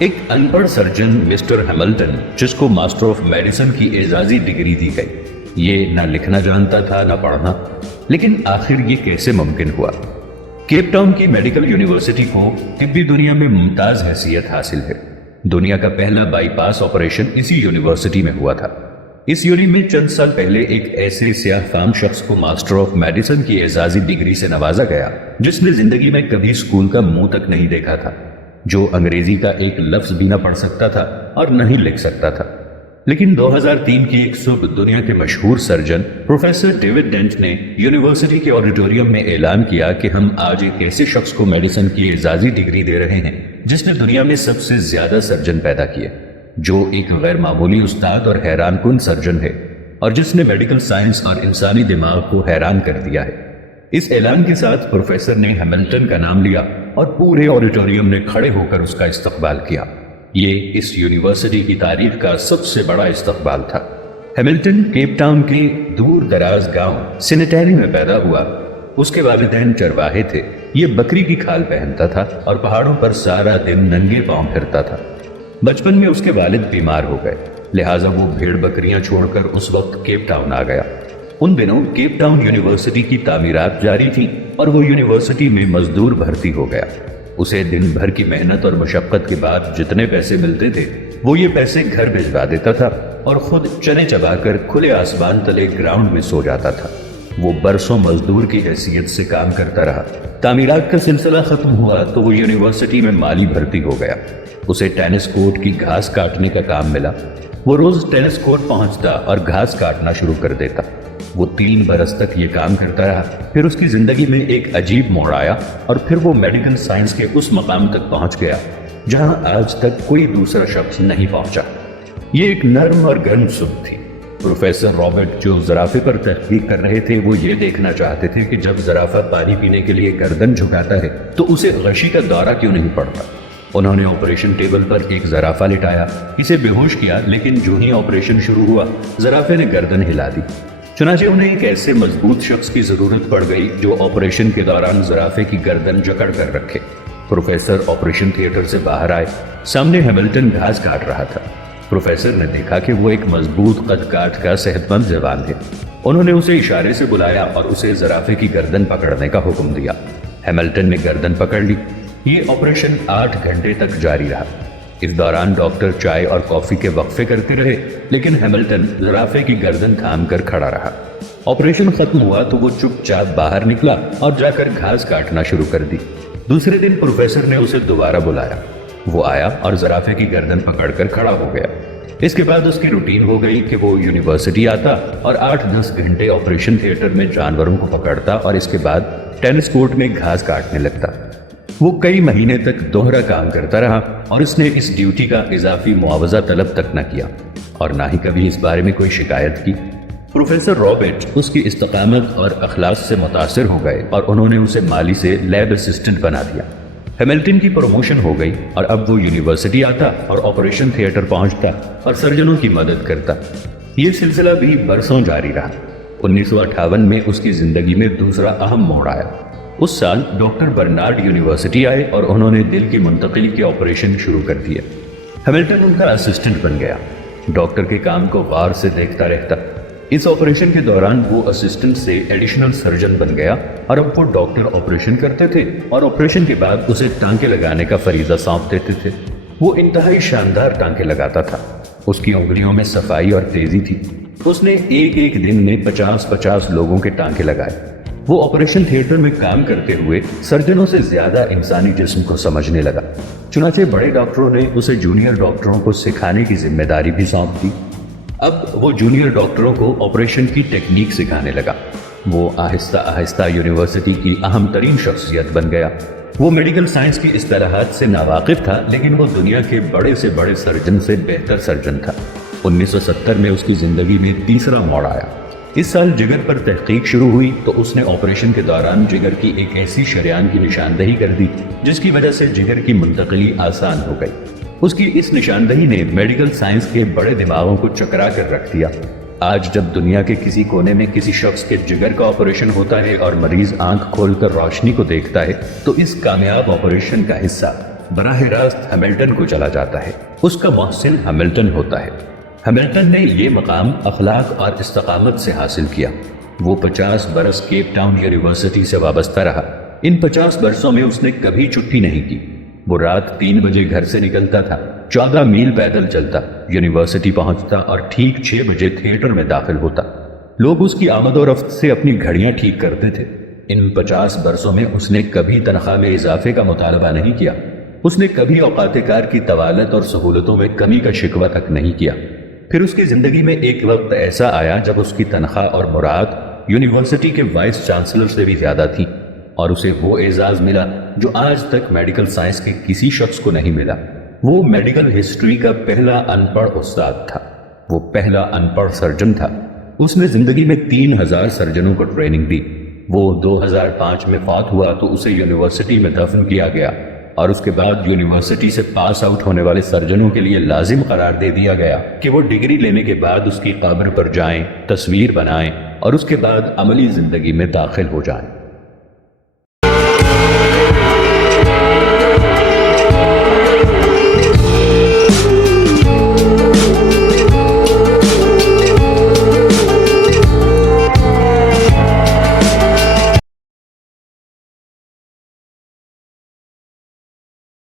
ایک ان پڑھ surgeon mister Hamilton جس کو ماسٹر آف میڈیسن کی اعزازی ڈگری دی گئی، یہ نہ لکھنا جانتا تھا نہ پڑھنا، لیکن آخر یہ کیسے ممکن ہوا؟ کیپ ٹاؤن کی میڈیکل یونیورسٹی کو طبی دنیا میں ممتاز حیثیت حاصل ہے۔ دنیا کا پہلا بائی پاس آپریشن اسی یونیورسٹی میں ہوا تھا۔ اس یونی میں چند سال پہلے ایک ایسے سیاہ فام شخص کو ماسٹر آف میڈیسن کی اعزازی ڈگری سے نوازا گیا جس نے زندگی میں کبھی اسکول کا منہ تک نہیں دیکھا تھا، جو انگریزی کا ایک لفظ بھی نہ پڑھ سکتا تھا اور نہ ہی لکھ سکتا تھا۔ لیکن 2003 کی ایک صبح دنیا کے مشہور سرجن پروفیسر ڈیوڈ ڈینٹ نے یونیورسٹی کے آڈیٹوریم میں اعلان کیا کہ ہم آج ایک ایسے شخص کو میڈیسن کی اعزازی ڈگری دے رہے ہیں جس نے دنیا میں سب سے زیادہ سرجن پیدا کیے، جو ایک غیر معمولی استاد اور حیران کن سرجن ہے، اور جس نے میڈیکل سائنس اور انسانی دماغ کو حیران کر دیا ہے۔ اس اعلان کے ساتھ پروفیسر نے ہیملٹن کا نام لیا اور پورے آڈیٹوریم نے کھڑے ہو کر اس کا استقبال کیا۔ یہ اس یونیورسٹی کی تاریخ کا سب سے بڑا استقبال تھا۔ ہیملٹن کیپ ٹاؤن کے دور دراز گاؤں سینیٹیری میں پیدا ہوا۔ اس کے والدین چرواہے تھے۔ یہ بکری کی کھال پہنتا تھا اور پہاڑوں پر سارا دن ننگے پاؤں پھرتا تھا۔ بچپن میں اس کے والد بیمار ہو گئے، لہٰذا وہ بھیڑ بکریاں چھوڑ کر اس وقت کیپ ٹاؤن آ گیا۔ ان دنوں کیپ ٹاؤن یونیورسٹی کی تعمیرات جاری تھیں اور وہ یونیورسٹی میں مزدور بھرتی ہو گیا۔ اسے دن بھر کی محنت اور مشقت کے بعد جتنے پیسے ملتے تھے وہ یہ پیسے گھر بھجوا دیتا تھا اور خود چنے چبا کر کھلے آسمان تلے گراؤنڈ میں سو جاتا تھا۔ وہ برسوں مزدور کی حیثیت سے کام کرتا رہا۔ تعمیرات کا سلسلہ ختم ہوا تو وہ یونیورسٹی میں مالی بھرتی ہو گیا۔ اسے ٹینس کورٹ کی گھاس کاٹنے کا کام ملا۔ وہ روز ٹینس کورٹ پہنچتا اور گھاس کاٹنا شروع کر دیتا۔ وہ 3 برس تک یہ کام کرتا رہا۔ پھر اس کی زندگی میں ایک عجیب موڑ آیا اور پھر وہ میڈیکل سائنس کے اس مقام تک پہنچ گیا جہاں آج تک کوئی دوسرا شخص نہیں پہنچا۔ یہ ایک نرم اور گرم صبح تھی۔ پروفیسر رابرٹ جو زرافے پر تحقیق کر رہے تھے وہ یہ دیکھنا چاہتے تھے کہ جب زرافہ پانی پینے کے لیے گردن جھکاتا ہے تو اسے غشی کا دورہ کیوں نہیں پڑتا۔ انہوں نے آپریشن ٹیبل پر ایک زرافہ لٹایا، اسے بے ہوش کیا، لیکن جو ہی آپریشن شروع ہوا زرافے نے گردن ہلا دی۔ چنانچہ انہیں ایک ایسے مضبوط شخص کی ضرورت پڑ گئی جو آپریشن کے دوران زرافے کی گردن جکڑ کر رکھے۔ پروفیسر آپریشن تھیٹر سے باہر آئے۔ سامنے ہیملٹن گھاس کاٹ رہا تھا۔ پروفیسر نے دیکھا کہ وہ ایک مضبوط قد کاٹ کا صحت مند جوان ہے۔ انہوں نے اسے اشارے سے بلایا اور اسے زرافے کی گردن پکڑنے کا حکم دیا۔ ہیملٹن نے گردن پکڑ لی۔ یہ آپریشن 8 گھنٹے تک جاری رہا۔ اس دوران ڈاکٹر چائے اور کافی کے وقفے کرتے رہے، لیکن ہیملٹن زرافے کی گردن تھام کر کھڑا رہا۔ آپریشن ختم ہوا تو وہ چپ چاپ باہر نکلا اور جا کر گھاس کاٹنا شروع کر دی۔ دوسرے دن پروفیسر نے اسے دوبارہ بلایا۔ وہ آیا اور زرافے کی گردن پکڑ کر کھڑا ہو گیا۔ اس کے بعد اس کی روٹین ہو گئی کہ وہ یونیورسٹی آتا اور 8-10 گھنٹے آپریشن تھیٹر میں جانوروں کو پکڑتا اور اس کے بعد ٹینس کورٹ میں گھاس کاٹنے لگتا۔ وہ کئی مہینے تک دوہرا کام کرتا رہا اور اس نے اس ڈیوٹی کا اضافی معاوضہ طلب تک نہ کیا اور نہ ہی کبھی اس بارے میں کوئی شکایت کی۔ پروفیسر رابرٹ اس کی استقامت اور اخلاص سے متاثر ہو گئے اور انہوں نے اسے مالی سے لیب اسسٹنٹ بنا دیا۔ ہیملٹن کی پروموشن ہو گئی اور اب وہ یونیورسٹی آتا اور آپریشن تھیٹر پہنچتا اور سرجنوں کی مدد کرتا۔ یہ سلسلہ بھی برسوں جاری رہا۔ 1958 میں اس کی زندگی میں دوسرا اہم موڑ آیا۔ اس سال ڈاکٹر برنارڈ یونیورسٹی آئے اور انہوں نے دل کی منتقلی کے آپریشن شروع کر دیے۔ ہیملٹن ان کا اسسٹنٹ بن گیا۔ ڈاکٹر کے کام کو غور سے دیکھتا رہتا۔ اس آپریشن کے دوران وہ اسسٹنٹ سے ایڈیشنل سرجن بن گیا اور اب وہ ڈاکٹر آپریشن کرتے تھے اور آپریشن کے بعد اسے ٹانکے لگانے کا فریضہ سونپ دیتے تھے۔ وہ انتہائی شاندار ٹانکے لگاتا تھا۔ اس کی انگلیوں میں صفائی اور تیزی تھی۔ اس نے ایک دن میں 50 لوگوں کے ٹانکے لگائے۔ وہ آپریشن تھیٹر میں کام کرتے ہوئے سرجنوں سے زیادہ انسانی جسم کو سمجھنے لگا۔ چنانچہ بڑے ڈاکٹروں نے اسے جونیئر ڈاکٹروں کو سکھانے کی ذمہ داری بھی سونپ دی۔ اب وہ جونیئر ڈاکٹروں کو آپریشن کی ٹیکنیک سکھانے لگا۔ وہ آہستہ آہستہ یونیورسٹی کی اہم ترین شخصیت بن گیا۔ وہ میڈیکل سائنس کی اصطلاحات سے ناواقف تھا، لیکن وہ دنیا کے بڑے سے بڑے سرجن سے بہتر سرجن تھا۔ 1970 میں اس کی زندگی میں تیسرا موڑ آیا۔ اس سال جگر پر تحقیق شروع ہوئی تو اس نے آپریشن کے دوران جگر کی ایک ایسی شریان کی نشاندہی کر دی جس کی وجہ سے جگر کی منتقلی آسان ہو گئی۔ اس کی اس نشاندہی نے میڈیکل سائنس کے بڑے دماغوں کو چکرا کر رکھ دیا۔ آج جب دنیا کے کسی کونے میں کسی شخص کے جگر کا آپریشن ہوتا ہے اور مریض آنکھ کھول کر روشنی کو دیکھتا ہے تو اس کامیاب آپریشن کا حصہ براہ راست ہیملٹن کو چلا جاتا ہے۔ اس کا محسن ہیملٹن ہوتا ہے۔ ہیملٹن نے یہ مقام اخلاق اور استقامت سے حاصل کیا۔ وہ 50 برس کیپ ٹاؤن یونیورسٹی سے وابستہ رہا۔ ان 50 برسوں میں اس نے کبھی چھٹی نہیں کی۔ وہ رات 3 بجے گھر سے نکلتا تھا، 14 میل پیدل چلتا، یونیورسٹی پہنچتا اور ٹھیک 6 بجے تھیٹر میں داخل ہوتا۔ لوگ اس کی آمد و رفت سے اپنی گھڑیاں ٹھیک کرتے تھے۔ ان 50 برسوں میں اس نے کبھی تنخواہ میں اضافے کا مطالبہ نہیں کیا۔ اس نے کبھی اوقات کار کی طوالت اور سہولتوں میں کمی کا شکوہ تک نہیں کیا۔ پھر اس کی زندگی میں ایک وقت ایسا آیا جب اس کی تنخواہ اور مراد یونیورسٹی کے وائس چانسلر سے بھی زیادہ تھی، اور اسے وہ اعزاز ملا جو آج تک میڈیکل سائنس کے کسی شخص کو نہیں ملا۔ وہ میڈیکل ہسٹری کا پہلا ان پڑھ استاد تھا۔ وہ پہلا ان پڑھ سرجن تھا۔ اس نے زندگی میں 3000 سرجنوں کو ٹریننگ دی۔ وہ 2005 میں فوت ہوا تو اسے یونیورسٹی میں دفن کیا گیا، اور اس کے بعد یونیورسٹی سے پاس آؤٹ ہونے والے سرجنوں کے لیے لازم قرار دے دیا گیا کہ وہ ڈگری لینے کے بعد اس کی قبر پر جائیں، تصویر بنائیں اور اس کے بعد عملی زندگی میں داخل ہو جائیں۔